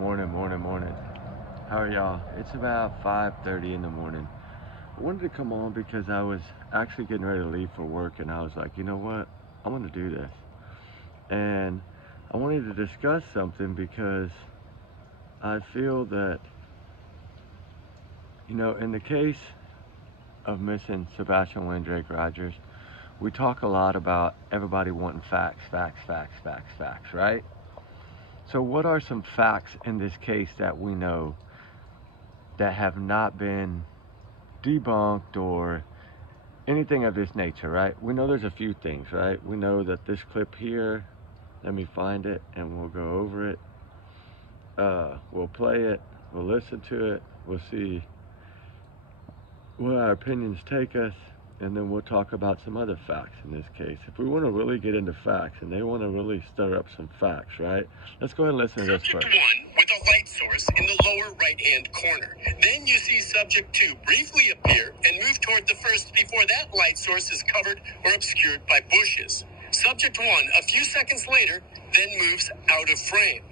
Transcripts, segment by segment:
Morning. How are y'all? It's about 5:30 in the morning. I wanted to come on because I was actually getting ready to leave for work and I was like, you know what? I'm going to do this. And I wanted to discuss something because I feel that, in the case of missing Sebastian Wayne Drake Rogers, we talk a lot about everybody wanting facts, right? So what are some facts in this case that we know that have not been debunked or anything of this nature, right? We know there's a few things, right? We know that this clip here, let me find it and we'll go over it. We'll play it, we'll listen to it, we'll see where our opinions take us, and then we'll talk about some other facts in this case. If we want to really get into facts and they want to really stir up some facts, right? Let's go ahead and listen to this first. Subject 1 with a light source in the lower right-hand corner. Then you see subject 2 briefly appear and move toward the first before that light source is covered or obscured by bushes. Subject 1, a few seconds later, then moves out of frame.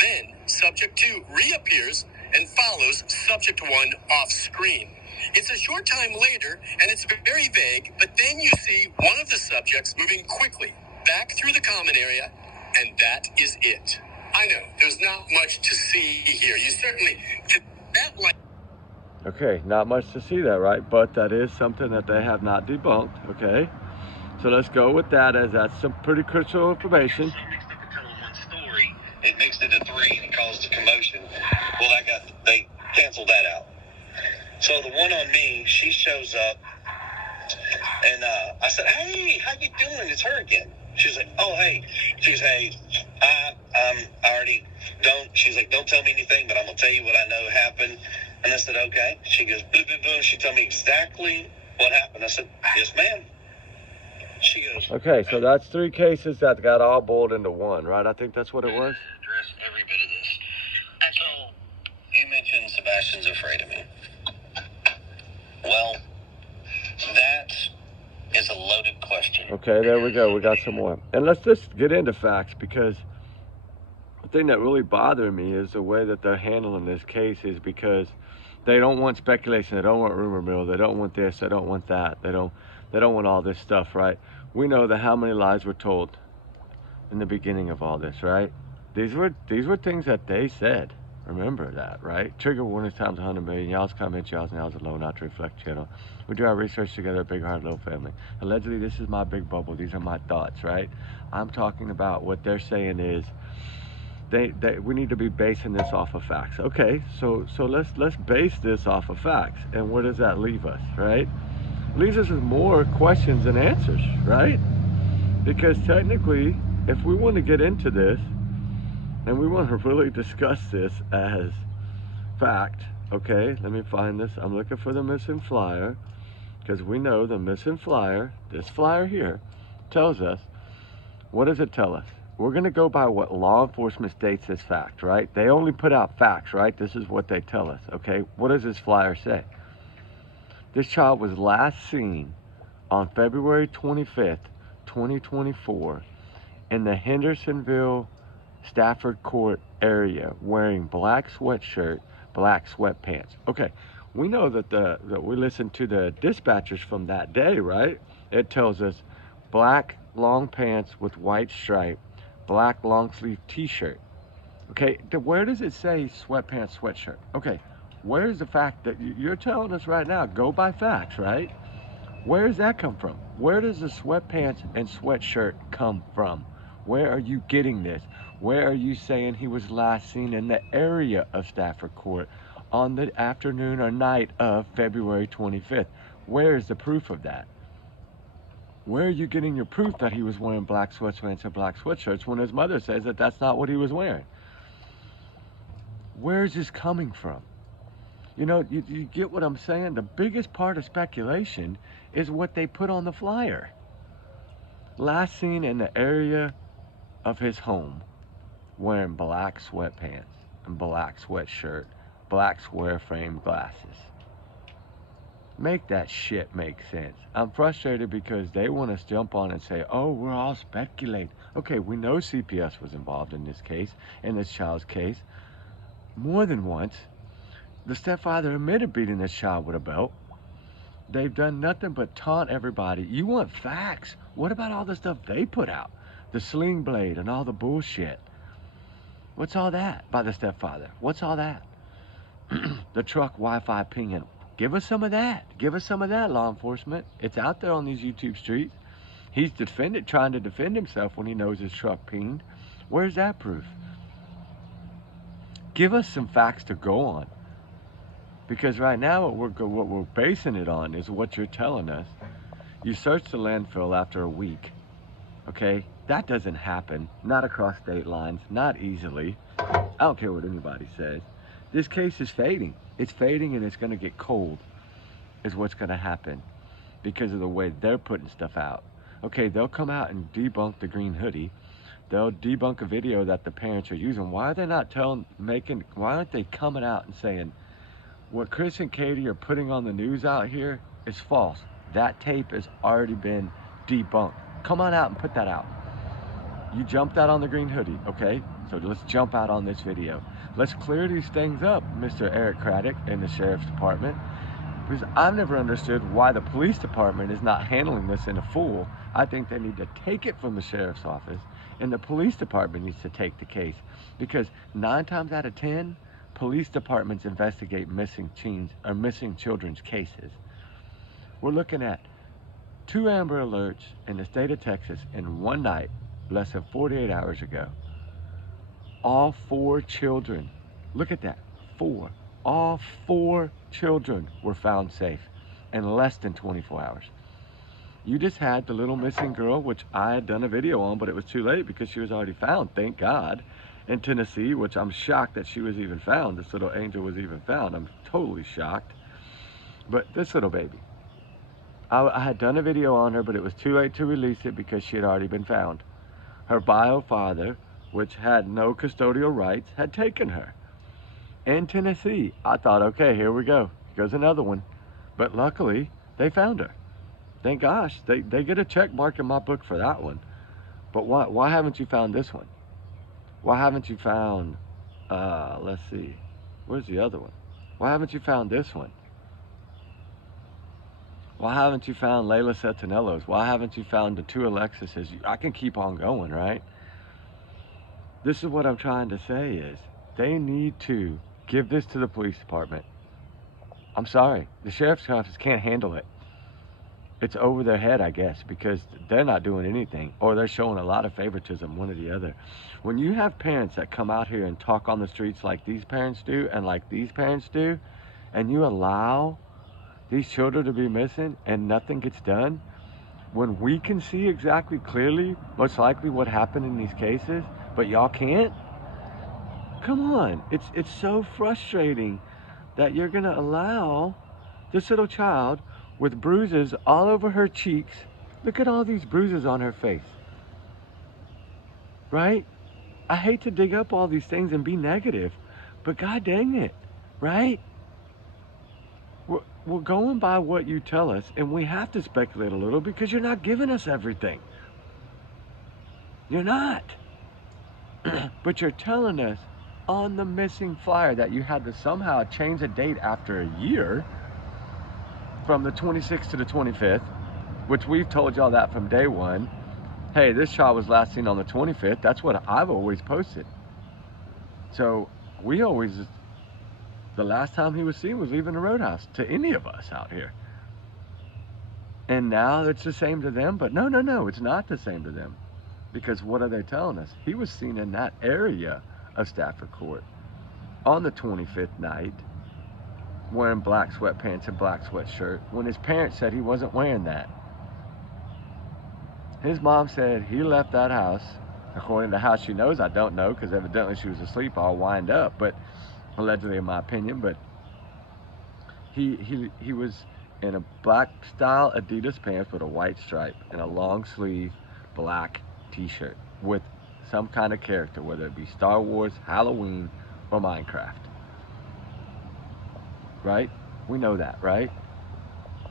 Then subject 2 reappears and follows subject 1 off screen. It's a short time later, and it's very vague, but then you see one of the subjects moving quickly back through the common area, and that is it. I know, there's not much to see here. You certainly, that light... Okay, not much to see there, right? But that is something that they have not debunked, okay? So let's go with that, as that's some pretty crucial information. Story, it mixed it to 3 and caused a commotion. Well, they canceled that out. So the one on me, she shows up, and I said, "Hey, how you doing? It's her again." She's like, "Oh, hey." She's, "Hey, I already don't." She's like, "Don't tell me anything, but I'm gonna tell you what I know happened." And I said, "Okay." She goes, "Blah, blah, blah." She told me exactly what happened. I said, "Yes, ma'am." She goes, okay, so that's 3 cases that got all boiled into one, right? I think that's what it was. Address every bit of this. So you mentioned Sebastian's afraid of me. Well, that is a loaded question. Okay, there we go. We got some more. And let's just get into facts, because the thing that really bothered me is the way that they're handling this case, is because they don't want speculation, they don't want rumor mill, they don't want this, they don't want that, they don't want all this stuff, right? We know that how many lies were told in the beginning of all this, right? These were things that they said. Remember that, right? Trigger warnings times 100 million. Y'all's comments, y'all's now alone, not to reflect channel. We do our research together, big heart, little family. Allegedly, this is my big bubble. These are my thoughts, right? I'm talking about what they're saying is we need to be basing this off of facts. Okay, so let's base this off of facts. And where does that leave us, right? It leaves us with more questions than answers, right? Because technically, if we want to get into this, and we want to really discuss this as fact, okay, let me find this. I'm looking for the missing flyer, because we know the missing flyer, this flyer here, tells us, what does it tell us? We're going to go by what law enforcement states as fact, right? They only put out facts, right? This is what they tell us, okay? What does this flyer say? This child was last seen on February 25th, 2024 in the Hendersonville Stafford Court area, wearing black sweatshirt, black sweatpants. Okay, we know that we listened to the dispatchers from that day, right? It tells us black long pants with white stripe, black long sleeve t-shirt. Okay, where does it say sweatpants, sweatshirt? Okay, where's the fact that you're telling us right now, go by facts, right? Where does that come from? Where does the sweatpants and sweatshirt come from? Where are you getting this? Where are you saying he was last seen in the area of Stafford Court on the afternoon or night of February 25th? Where is the proof of that? Where are you getting your proof that he was wearing black sweatpants and black sweatshirts when his mother says that that's not what he was wearing? Where is this coming from? You know, you get what I'm saying? The biggest part of speculation is what they put on the flyer. Last seen in the area of his home, wearing black sweatpants and black sweatshirt, black square frame glasses. Make that shit make sense. I'm frustrated because they want us to jump on and say, oh, we're all speculating. Okay, we know CPS was involved in this case, in this child's case. more than once. The stepfather admitted beating this child with a belt. They've done nothing but taunt everybody. You want facts? What about all the stuff they put out? The sling blade and all the bullshit. What's all that by the stepfather? What's all that? The truck Wi-Fi pinging. Give us some of that. Give us some of that, law enforcement. It's out there on these YouTube streets. He's trying to defend himself when he knows his truck pinged. Where's that proof? Give us some facts to go on. Because right now what we're basing it on is what you're telling us. You searched the landfill after a week. Okay? That doesn't happen. Not across state lines. Not easily. I don't care what anybody says. This case is fading. It's fading and it's going to get cold is what's going to happen because of the way they're putting stuff out. Okay, they'll come out and debunk the green hoodie. They'll debunk a video that the parents are using. Why are they not why aren't they coming out and saying, what Chris and Katie are putting on the news out here is false. That tape has already been debunked. Come on out and put that out. You jumped out on the green hoodie, okay? So let's jump out on this video. Let's clear these things up, Mr. Eric Craddock in the Sheriff's Department. Because I've never understood why the police department is not handling this in a full. I think they need to take it from the Sheriff's office, and the police department needs to take the case. Because 9 times out of 10, police departments investigate missing children's cases. We're looking at 2 Amber Alerts in the state of Texas in one night, less than 48 hours ago. All 4 children, look at that, 4. All 4 children were found safe in less than 24 hours. You just had the little missing girl, which I had done a video on, but it was too late because she was already found, thank God, in Tennessee, which I'm shocked that she was even found. This little angel was even found. I'm totally shocked. But this little baby, I had done a video on her, but it was too late to release it because she had already been found. Her bio father, which had no custodial rights, had taken her. In Tennessee, I thought, okay, here we go. Here goes another one. But luckily, they found her. Thank gosh, they get a check mark in my book for that one. But why haven't you found this one? Why haven't you found, let's see, where's the other one? Why haven't you found this one? Why haven't you found Layla Setinello's? Why haven't you found the 2 Alexis's? I can keep on going, right? This is what I'm trying to say is, they need to give this to the police department. I'm sorry, the sheriff's office can't handle it. It's over their head, I guess, because they're not doing anything, or they're showing a lot of favoritism, one or the other. When you have parents that come out here and talk on the streets like these parents do and like these parents do, and you allow these children to be missing and nothing gets done, when we can see exactly clearly, most likely what happened in these cases, but y'all can't? Come on, it's so frustrating that you're gonna allow this little child with bruises all over her cheeks. Look at all these bruises on her face, right? I hate to dig up all these things and be negative, but god dang it, right? We're going by what you tell us, and we have to speculate a little because you're not giving us everything. You're not. But you're telling us on the missing flyer that you had to somehow change the date after a year from the 26th to the 25th, which we've told y'all that from day one. Hey, this child was last seen on the 25th. That's what I've always posted. So we always, the last time he was seen was leaving the roadhouse to any of us out here. And now it's the same to them, but no, it's not the same to them. Because what are they telling us? He was seen in that area of Stafford Court on the 25th night, wearing black sweatpants and black sweatshirt, when his parents said he wasn't wearing that. His mom said he left that house, according to how she knows, I don't know, because evidently she was asleep all wind up, but allegedly in my opinion, but he was in a black style Adidas pants with a white stripe and a long sleeve black t-shirt with some kind of character, whether it be Star Wars, Halloween, or Minecraft. Right? We know that, right?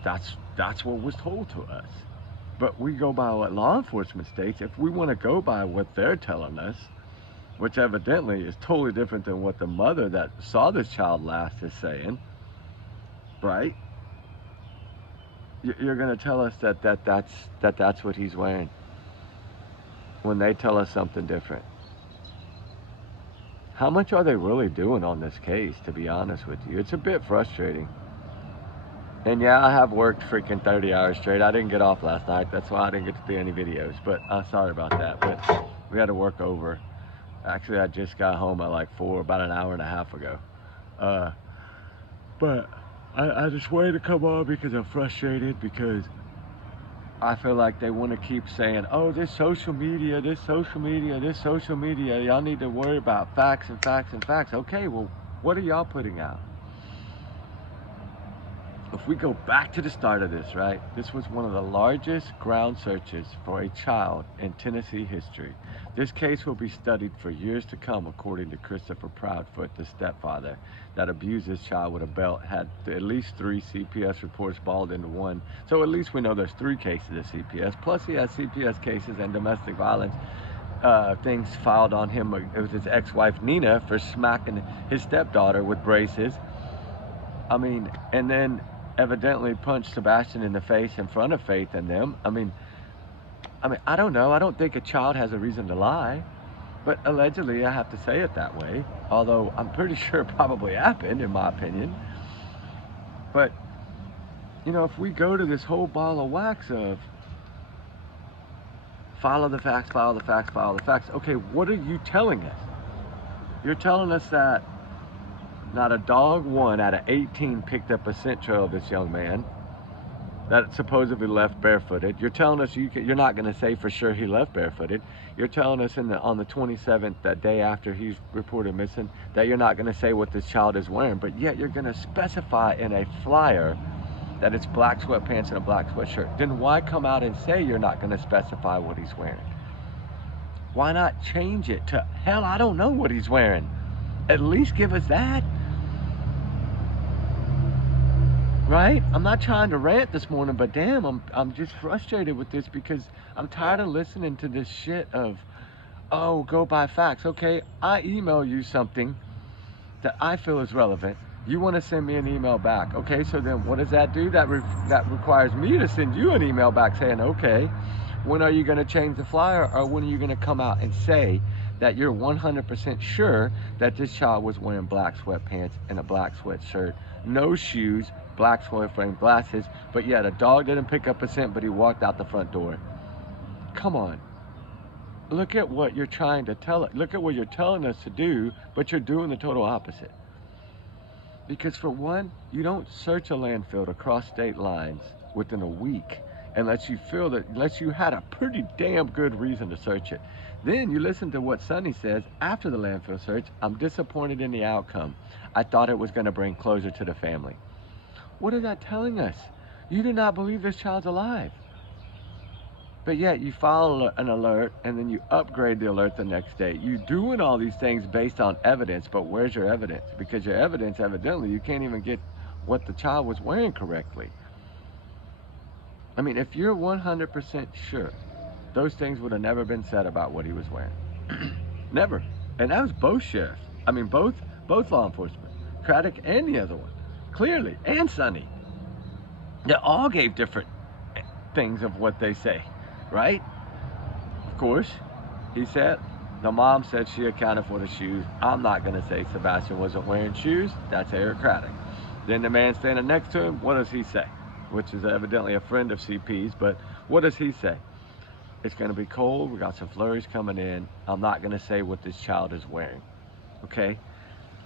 That's what was told to us. But we go by what law enforcement states. If we want to go by what they're telling us, which evidently is totally different than what the mother that saw this child last is saying, right? You're going to tell us that's what he's wearing when they tell us something different. How much are they really doing on this case, to be honest with you? It's a bit frustrating. And yeah, I have worked freaking 30 hours straight. I didn't get off last night. That's why I didn't get to do any videos. But I'm sorry about that. But we had to work over. Actually, I just got home at like 4, about an hour and a half ago. But I just wanted to come on because I'm frustrated, because I feel like they want to keep saying, oh, this social media, this social media, this social media. Y'all need to worry about facts and facts and facts. Okay, well, what are y'all putting out? If we go back to the start of this, right? This was one of the largest ground searches for a child in Tennessee history. This case will be studied for years to come, according to Christopher Proudfoot, the stepfather that abused his child with a belt, had at least 3 CPS reports balled into one. So at least we know there's 3 cases of CPS. Plus he has CPS cases and domestic violence things filed on him. It was his ex-wife Nina for smacking his stepdaughter with braces. I mean, and then evidently punched Sebastian in the face in front of Faith and them. I mean, I don't know. I don't think a child has a reason to lie, but allegedly I have to say it that way. Although I'm pretty sure it probably happened, in my opinion. But, you know, if we go to this whole ball of wax of follow the facts, follow the facts, follow the facts. Okay, what are you telling us? You're telling us that not a dog one out of 18 picked up a scent trail of this young man that supposedly left barefooted. You're telling us you're not going to say for sure he left barefooted. You're telling us on the 27th, that day after he's reported missing, that you're not going to say what this child is wearing, but yet you're going to specify in a flyer that it's black sweatpants and a black sweatshirt. Then why come out and say you're not going to specify what he's wearing? Why not change it to, hell, I don't know what he's wearing. At least give us that. Right? I'm not trying to rant this morning, but damn, I'm just frustrated with this, because I'm tired of listening to this shit of, oh, go by facts. Okay, I email you something that I feel is relevant. You want to send me an email back. Okay, so then what does that do? That requires me to send you an email back saying, okay, when are you going to change the flyer, or when are you going to come out and say that you're 100% sure that this child was wearing black sweatpants and a black sweatshirt, no shoes, black square frame glasses, but yet a dog didn't pick up a scent, but he walked out the front door? Come on. Look at what you're trying to tell it. Look at what you're telling us to do, but you're doing the total opposite. Because for one, you don't search a landfill across state lines within a week unless you had a pretty damn good reason to search it. Then you listen to what Sonny says after the landfill search. I'm disappointed in the outcome. I thought it was going to bring closure to the family. What is that telling us? You do not believe this child's alive. But yet you file an alert and then you upgrade the alert the next day. You're doing all these things based on evidence, but where's your evidence? Because your evidence, evidently, you can't even get what the child was wearing correctly. I mean, if you're 100% sure, those things would have never been said about what he was wearing. Never. And that was both sheriffs. I mean, both law enforcement. Craddock and the other one. Clearly. And Sonny. They all gave different things of what they say. Right? Of course, he said, the mom said she accounted for the shoes. I'm not going to say Sebastian wasn't wearing shoes. That's Eric Craddock. Then the man standing next to him, what does he say? Which is evidently a friend of CP's, but what does he say? It's going to be cold. We got some flurries coming in. I'm not going to say what this child is wearing. Okay?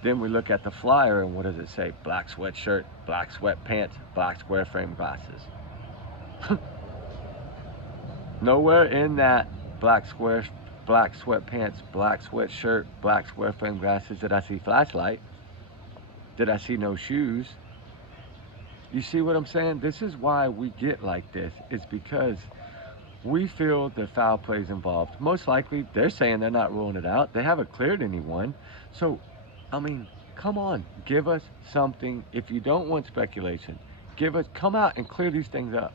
Then we look at the flyer, and what does it say? Black sweatshirt, black sweatpants, black square frame glasses. Nowhere in that black sweatpants, black sweatshirt, black square frame glasses did I see flashlight. Did I see no shoes? You see what I'm saying? This is why we get like this. It's because we feel the foul play is involved. Most likely, they're saying they're not ruling it out. They haven't cleared anyone. So, I mean, come on. Give us something. If you don't want speculation, come out and clear these things up.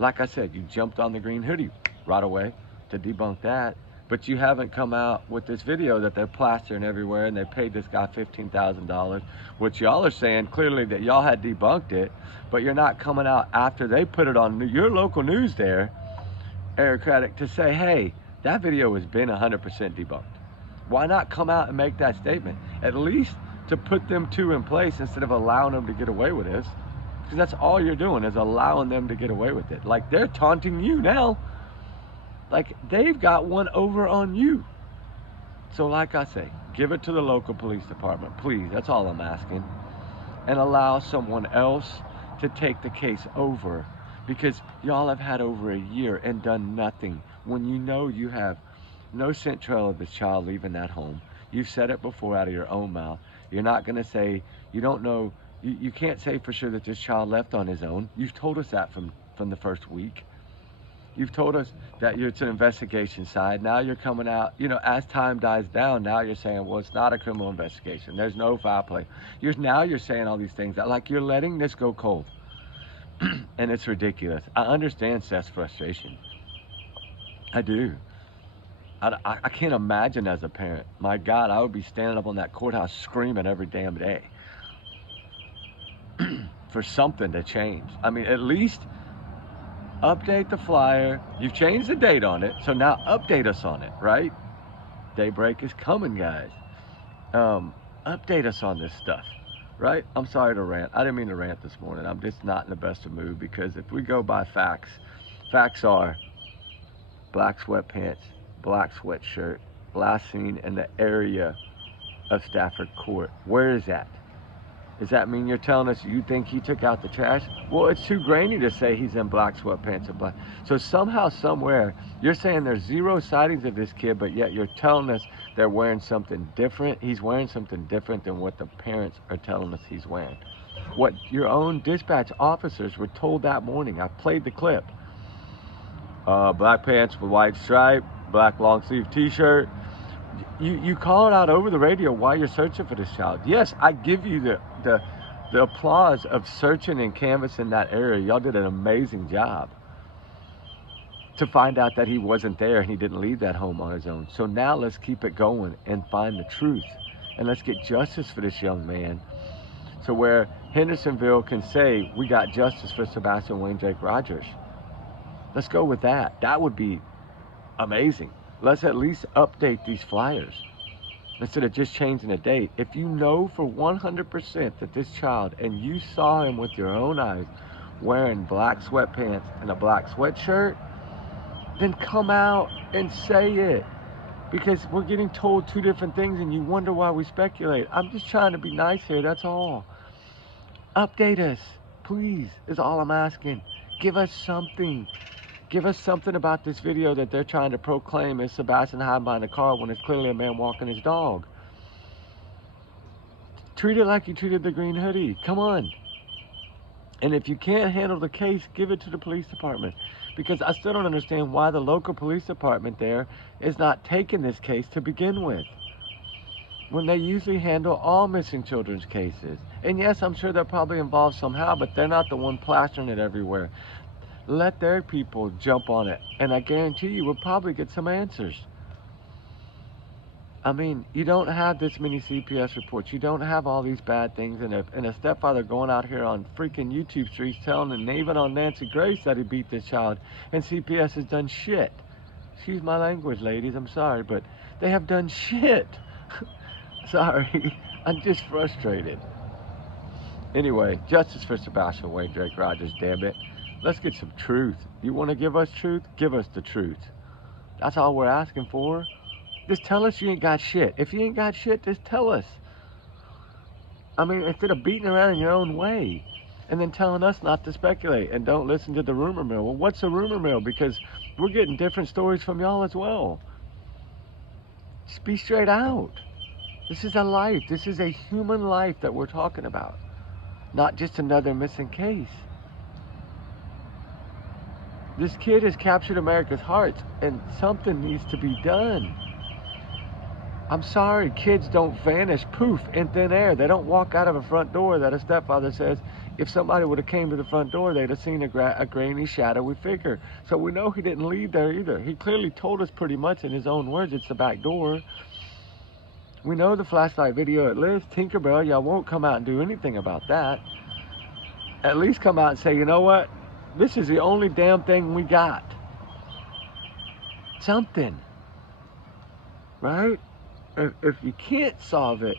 Like I said, you jumped on the green hoodie right away to debunk that. But you haven't come out with this video that they're plastering everywhere and they paid this guy $15,000, which y'all are saying clearly that y'all had debunked it, but you're not coming out after they put it on your local news there, Aristocratic, to say, hey, that video has been 100% debunked. Why not come out and make that statement? At least to put them two in place instead of allowing them to get away with this. Because that's all you're doing is allowing them to get away with it. Like, they're taunting you now. Like, they've got one over on you. So like I say, give it to the local police department, please. That's all I'm asking. And allow someone else to take the case over. Because y'all have had over a year and done nothing when you know you have no scent trail of this child leaving that home. You've said it before out of your own mouth. You're not going to say, you don't know, you can't say for sure that this child left on his own. You've told us that from the first week. You've told us that it's an investigation side. Now you're coming out, you know, as time dies down, now you're saying, well, it's not a criminal investigation. There's no foul play. Now you're saying all these things that, like, you're letting this go cold. And it's ridiculous. I understand Seth's frustration. I do. I can't imagine as a parent. My God, I would be standing up on that courthouse screaming every damn day for something to change. I mean, at least update the flyer. You've changed the date on it, so now update us on it, right? Daybreak is coming, guys. Update us on this stuff, right? I'm sorry to rant. I didn't mean to rant this morning. I'm just not in the best of mood, because if we go by facts, facts are black sweatpants, black sweatshirt, last seen in the area of Stafford Court. Where is that? Does that mean you're telling us you think he took out the trash? Well, it's too grainy to say he's in black sweatpants and black. So somehow, somewhere, you're saying there's 0 sightings of this kid, but yet you're telling us they're wearing something different. He's wearing something different than what the parents are telling us he's wearing. What your own dispatch officers were told that morning. I played the clip. Black pants with white stripe, black long sleeve t-shirt. You call it out over the radio while you're searching for this child. Yes, I give you the applause of searching and canvassing that area. Y'all did an amazing job to find out that he wasn't there and he didn't leave that home on his own. So now let's keep it going and find the truth. And let's get justice for this young man. So where Hendersonville can say, we got justice for Sebastian Wayne Drake Rogers. Let's go with that. That would be amazing. Let's at least update these flyers instead of just changing the date. If you know for 100% that this child, and you saw him with your own eyes wearing black sweatpants and a black sweatshirt, then come out and say it. Because we're getting told 2 different things and you wonder why we speculate. I'm just trying to be nice here, that's all. Update us, please, is all I'm asking. Give us something. Give us something about this video that they're trying to proclaim is Sebastian hiding behind a car when it's clearly a man walking his dog. Treat it like you treated the green hoodie. Come on. And if you can't handle the case, give it to the police department. Because I still don't understand why the local police department there is not taking this case to begin with, when they usually handle all missing children's cases. And yes, I'm sure they're probably involved somehow, but they're not the one plastering it everywhere. Let their people jump on it, and I guarantee you we'll probably get some answers. I mean, you don't have this many CPS reports. You don't have all these bad things, and a stepfather going out here on freaking YouTube streets telling, and even on Nancy Grace, that he beat this child, and CPS has done shit. Excuse my language, ladies, I'm sorry, but they have done shit. Sorry, I'm just frustrated. Anyway, justice for Sebastian Wayne Drake Rogers, damn it. Let's get some truth. You want to give us truth? Give us the truth. That's all we're asking for. Just tell us you ain't got shit. If you ain't got shit, just tell us. I mean, instead of beating around in your own way and then telling us not to speculate and don't listen to the rumor mill. Well, what's a rumor mill? Because we're getting different stories from y'all as well. Just be straight out. This is a life. This is a human life that we're talking about. Not just another missing case. This kid has captured America's hearts, and something needs to be done. I'm sorry, kids don't vanish, poof, in thin air. They don't walk out of a front door that a stepfather says if somebody would have came to the front door, they'd have seen a grainy, shadowy figure. So we know he didn't leave there either. He clearly told us pretty much in his own words, it's the back door. We know the flashlight video at least. Tinkerbell, y'all won't come out and do anything about that. At least come out and say, you know what? This is the only damn thing we got. Something. Right? If you can't solve it,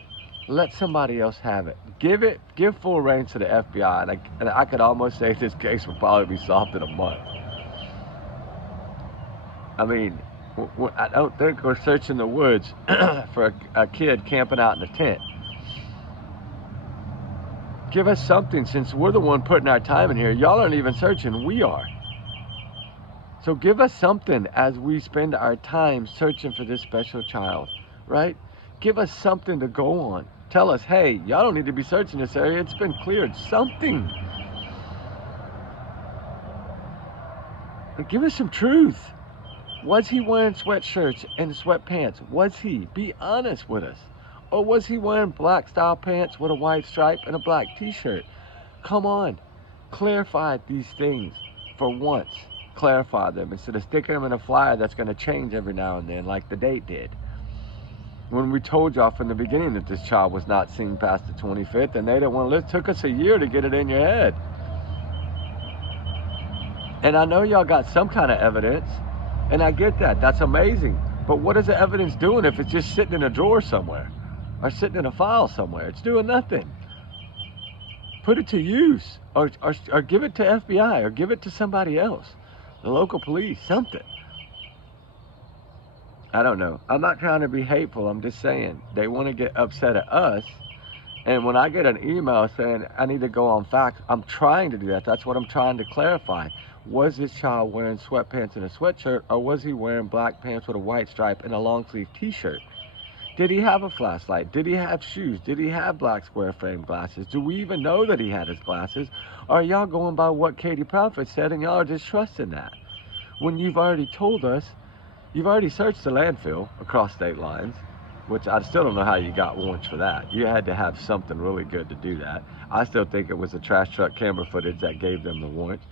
let somebody else have it. Give full reins to the FBI, and I could almost say this case will probably be solved in a month. I mean, I don't think we're searching the woods for a kid camping out in a tent. Give us something, since we're the one putting our time in here. Y'all aren't even searching, we are. So give us something as we spend our time searching for this special child, right? Give us something to go on. Tell us, hey, y'all don't need to be searching this area. It's been cleared. Something. And give us some truth. Was he wearing sweatshirts and sweatpants? Was he? Be honest with us. Or was he wearing black style pants with a white stripe and a black t-shirt? Come on. Clarify these things for once. Clarify them instead of sticking them in a flyer that's going to change every now and then like the date did. When we told y'all from the beginning that this child was not seen past the 25th and they didn't want to live, it took us a year to get it in your head. And I know y'all got some kind of evidence, and I get that. That's amazing. But what is the evidence doing if it's just sitting in a drawer somewhere or sitting in a file somewhere? It's doing nothing. Put it to use, or give it to FBI, or give it to somebody else, the local police, something. I don't know. I'm not trying to be hateful. I'm just saying they want to get upset at us. And when I get an email saying I need to go on facts, I'm trying to do that. That's what I'm trying to clarify. Was this child wearing sweatpants and a sweatshirt, or was he wearing black pants with a white stripe and a long sleeve t-shirt? Did he have a flashlight? Did he have shoes? Did he have black square frame glasses? Do we even know that he had his glasses? Or are y'all going by what Katie Prophet said and y'all are just trusting that? When you've already told us, you've already searched the landfill across state lines, which I still don't know how you got warrants for that. You had to have something really good to do that. I still think it was the trash truck camera footage that gave them the warrant.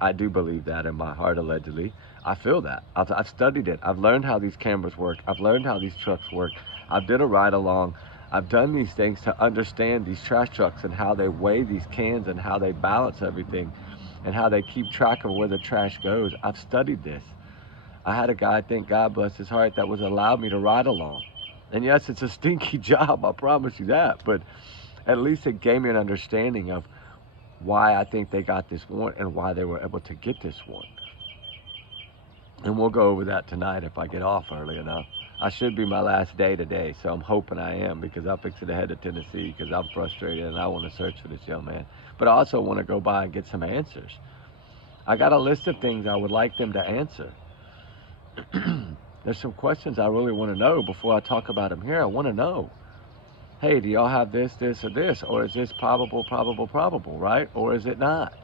I do believe that in my heart, allegedly. I feel that. I've studied it. I've learned how these cameras work. I've learned how these trucks work. I've did a ride along. I've done these things to understand these trash trucks and how they weigh these cans and how they balance everything and how they keep track of where the trash goes. I've studied this. I had a guy, thank God bless his heart, that was allowed me to ride along. And yes, it's a stinky job, I promise you that, but at least it gave me an understanding of why I think they got this warrant and why they were able to get this warrant. And we'll go over that tonight if I get off early enough. I should be my last day today, so I'm hoping I am, because I'm fixing to head to Tennessee because I'm frustrated and I want to search for this young man. But I also want to go by and get some answers. I got a list of things I would like them to answer. There's some questions I really want to know before I talk about them here. I want to know, hey, do y'all have this, this, or this? Or is this probable, right? Or is it not?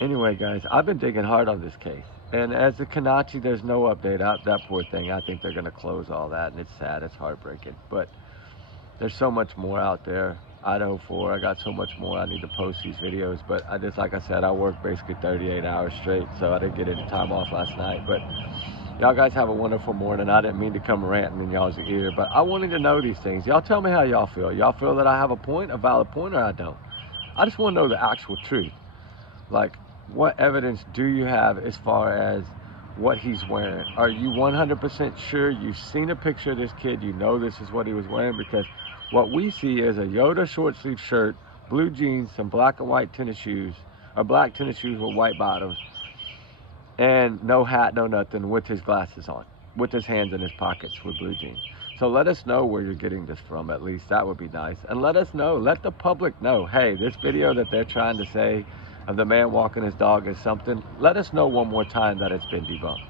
Anyway, guys, I've been digging hard on this case. And as the Kanachi, there's no update. That poor thing, I think they're going to close all that. And it's sad. It's heartbreaking. But there's so much more out there. Idaho 4, I got so much more. I need to post these videos. But I just, like I said, I worked basically 38 hours straight. So I didn't get any time off last night. But y'all guys have a wonderful morning. I didn't mean to come ranting in y'all's ear. But I wanted to know these things. Y'all tell me how y'all feel. Y'all feel that I have a point, a valid point, or I don't? I just want to know the actual truth. Like, what evidence do you have as far as what he's wearing? Are you 100% sure you've seen a picture of this kid, you know this is what he was wearing? Because what we see is a Yoda short sleeve shirt, blue jeans, some black and white tennis shoes, or black tennis shoes with white bottoms, and no hat, no nothing, with his glasses on, with his hands in his pockets with blue jeans. So let us know where you're getting this from, at least. That would be nice. And let us know, let the public know, hey, this video that they're trying to say of the man walking his dog is something, let us know one more time that it's been debunked.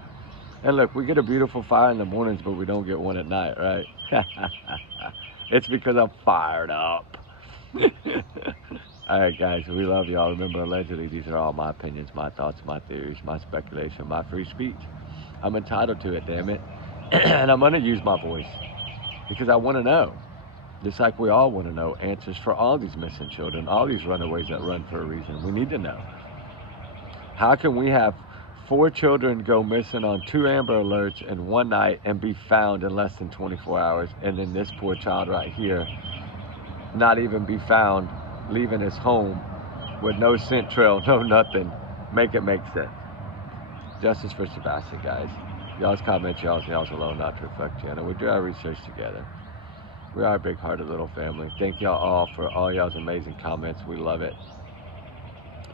And look, we get a beautiful fire in the mornings, but we don't get one at night, right? It's because I'm fired up. All right, guys, we love y'all. Remember, allegedly, these are all my opinions, my thoughts, my theories, my speculation, my free speech. I'm entitled to it, damn it. And I'm going to use my voice because I want to know, just like we all want to know answers for all these missing children, all these runaways that run for a reason. We need to know. How can we have 4 children go missing on 2 Amber Alerts in one night and be found in less than 24 hours, and then this poor child right here not even be found leaving his home with no scent trail, no nothing? Make it make sense. Justice for Sebastian, guys. Y'all's comments, y'all's alone not to reflect you. And we do our research together. We are a big-hearted little family. Thank y'all all for all y'all's amazing comments. We love it.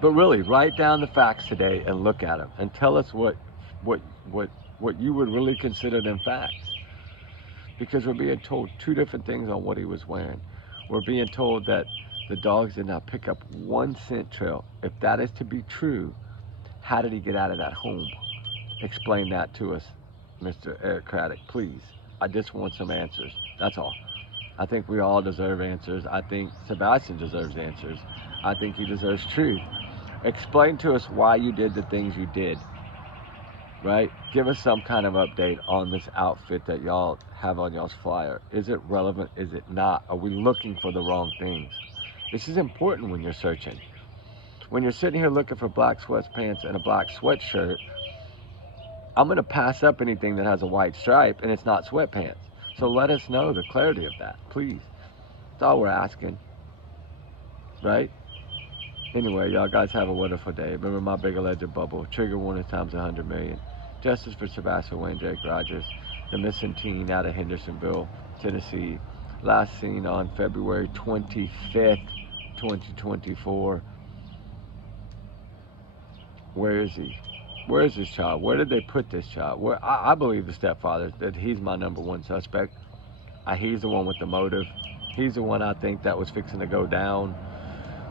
But really, write down the facts today and look at them and tell us what you would really consider them facts. Because we're being told 2 different things on what he was wearing. We're being told that the dogs did not pick up 1 scent trail. If that is to be true, how did he get out of that home? Explain that to us, Mr. Eric Craddock, please. I just want some answers. That's all. I think we all deserve answers. I think Sebastian deserves answers. I think he deserves truth. Explain to us why you did the things you did, right? Give us some kind of update on this outfit that y'all have on y'all's flyer. Is it relevant? Is it not? Are we looking for the wrong things? This is important when you're searching. When you're sitting here looking for black sweatpants and a black sweatshirt, I'm going to pass up anything that has a white stripe and it's not sweatpants. So let us know the clarity of that, please. That's all we're asking, right? Anyway, y'all guys have a wonderful day. Remember my big alleged bubble. Trigger warning times 100 million. Justice for Sebastian Wayne Drake Rogers, the missing teen out of Hendersonville, Tennessee. Last seen on February 25th, 2024. Where is he? Where is this child? Where did they put this child? Where I believe the stepfather, that he's my #1 suspect. He's the one with the motive. He's the one I think that was fixing to go down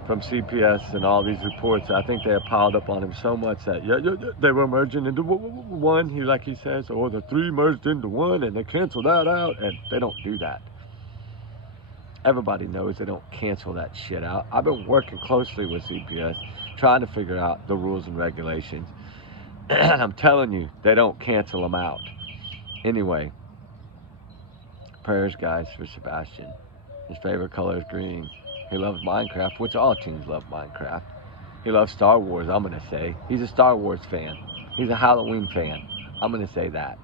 from CPS and all these reports. I think they have piled up on him so much that they were merging into one. Like he says, or the 3 merged into 1 and they canceled that out, and they don't do that. Everybody knows they don't cancel that shit out. I've been working closely with CPS, trying to figure out the rules and regulations. And I'm telling you, they don't cancel them out. Anyway, prayers, guys, for Sebastian. His favorite color is green. He loves Minecraft, which all teens love Minecraft. He loves Star Wars, I'm going to say. He's a Star Wars fan. He's a Halloween fan. I'm going to say that.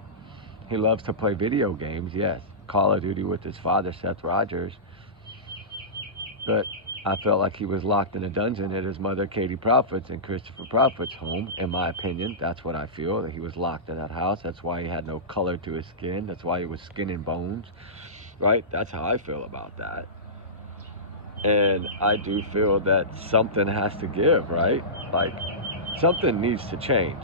He loves to play video games, yes. Call of Duty with his father, Seth Rogers. But I felt like he was locked in a dungeon at his mother, Katie Prophet's, and Christopher Prophet's home. In my opinion, that's what I feel, that he was locked in that house. That's why he had no color to his skin. That's why he was skin and bones, right? That's how I feel about that. And I do feel that something has to give, right? Like, something needs to change.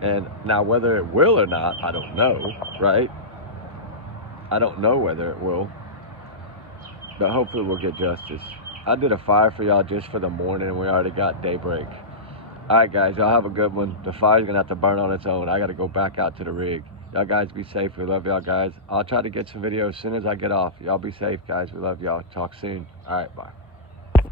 And now whether it will or not, I don't know, right? I don't know whether it will. But hopefully we'll get justice. I did a fire for y'all just for the morning, and we already got daybreak. All right, guys, y'all have a good one. The fire's going to have to burn on its own. I got to go back out to the rig. Y'all guys be safe. We love y'all, guys. I'll try to get some videos as soon as I get off. Y'all be safe, guys. We love y'all. Talk soon. All right, bye.